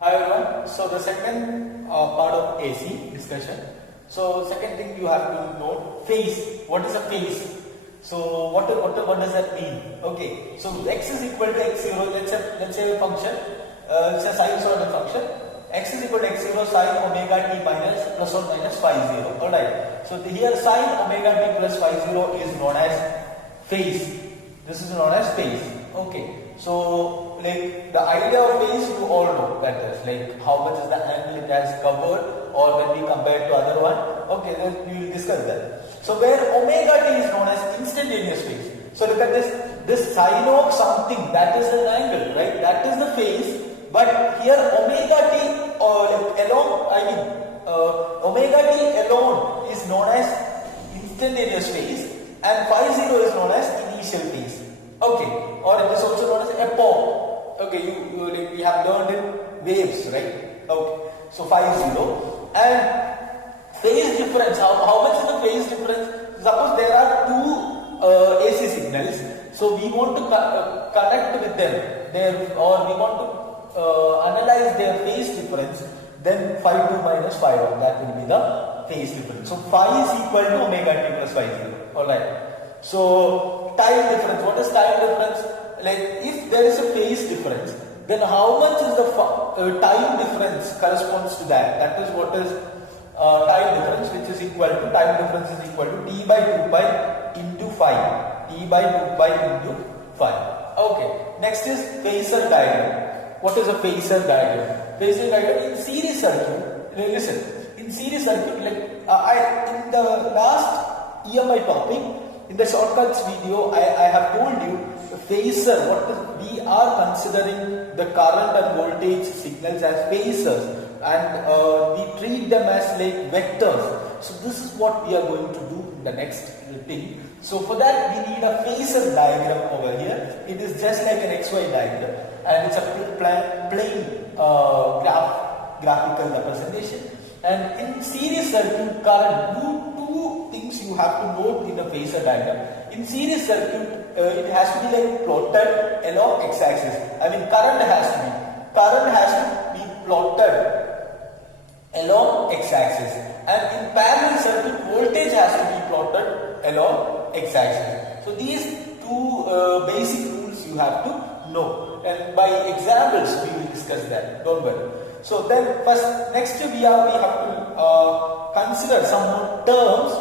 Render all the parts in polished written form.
Hi everyone. So the second part of AC discussion. So second thing you have to note phase. What is a phase? So what does that mean? Okay. So x is equal to x0. Let's say a function. It's a sinusoidal function. X is equal to x0 sin omega t minus plus or minus phi 0. Alright. So here sin omega t plus phi 0 is known as phase. This is known as phase. Okay. So, like the idea of phase, you all know that is like how much is the angle it has covered, or when we compare to other one. Okay, then we will discuss that. So, where omega t is known as instantaneous phase. So, look at this sine of something, that is an angle, right? That is the phase. But here omega t omega t alone is known as instantaneous phase, and phi 0 is known as initial phase. Okay, or it is also known as epoch. Okay, we have learned in waves, right? Okay, so phi 0 and phase difference. How much is the phase difference? Suppose there are two AC signals, so we want to connect with them, or we want to analyze their phase difference. Then phi 2 minus phi 1, that will be the phase difference. So phi is equal to omega t plus phi 0. Alright. So time difference. What is time difference? Like if there is a phase difference, then how much is the time difference corresponds to that? That is what is time difference, which is equal to t by 2 pi into phi. T by 2 pi into phi. Okay. Next is phasor diagram. What is a phasor diagram? Phasor diagram in series circuit. Listen, in series circuit, like in the last EMI topic. In the shortcuts video, I have told you phasor. We are considering the current and voltage signals as phasors, and we treat them as like vectors. So this is what we are going to do in the next thing. So for that we need a phasor diagram over here. It is just like an XY diagram, and it's a plain graphical representation. And in series circuit current, two things you have to note in the phasor diagram. In series circuit, it has to be like plotted along x-axis. I mean, current has to be plotted along x-axis. And in parallel circuit, voltage has to be plotted along x-axis. So these two basic rules you have to know. And by examples, we will discuss that. Don't worry. So then next we have to consider some more terms,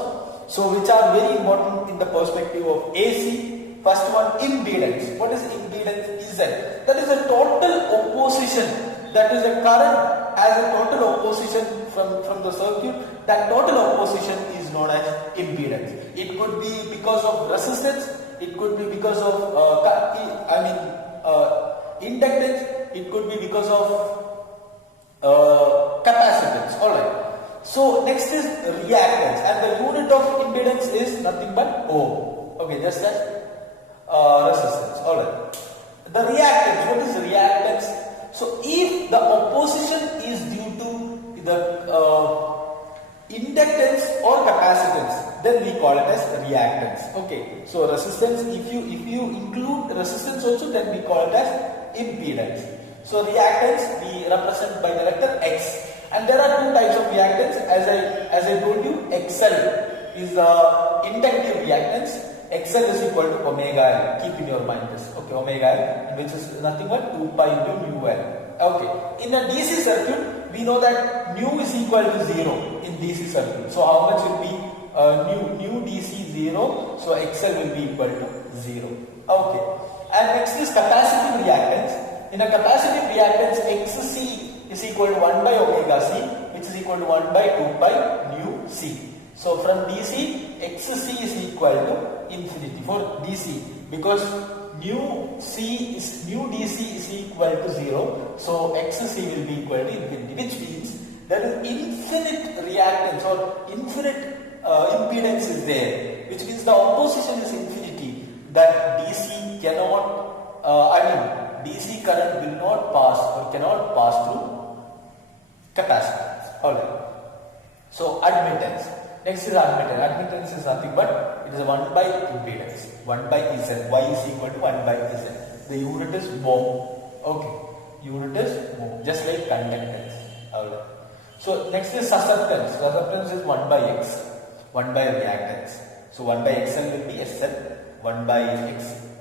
so which are very important in the perspective of AC. First one, impedance. What is impedance? That is a total opposition. That is a current as a total opposition from the circuit. That total opposition is known as impedance. It could be because of resistance. It could be because of inductance. It could be because of capacitance. Alright. So next is reactance, and the unit of impedance is nothing but ohm. Okay, just as resistance. Alright. The reactance. What is reactance? So if the opposition is due to the inductance or capacitance, then we call it as reactance. Okay. So resistance. If you include resistance also, then we call it as impedance. So reactance we represent by the vector X, and there are two types of reactance. As I told you, XL is the inductive reactance. XL is equal to omega L. Keep in your mind this. Okay, omega L, which is nothing but 2 pi into mu L. Okay. In a DC circuit, we know that mu is equal to 0 in DC circuit. So how much will be nu DC 0? So XL will be equal to 0. Okay. And next is capacitive reactance. In a capacitive reactance, XC is equal to 1 by omega C, which is equal to 1 by 2 pi nu C. So from DC, XC is equal to infinity for DC, because nu DC is equal to 0. So XC will be equal to infinity, which means there is infinite reactance or infinite impedance is there, which means the opposition is infinity, that DC cannot, DC current will not pass or cannot pass through capacitance. Alright. So admittance. Next is admittance. Admittance is nothing but it is 1 by impedance. 1 by Z. Y is equal to 1 by Z. The unit is ohm. Okay. unit is mho, just like conductance. Alright. So next is susceptance. Susceptance is 1 by x, 1 by reactance. So 1 by xl will be SL, 1 by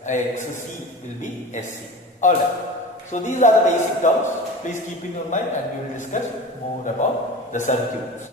xc will be SC. Alright. So these are the basic terms. Please keep in your mind and we will discuss more about the circuits.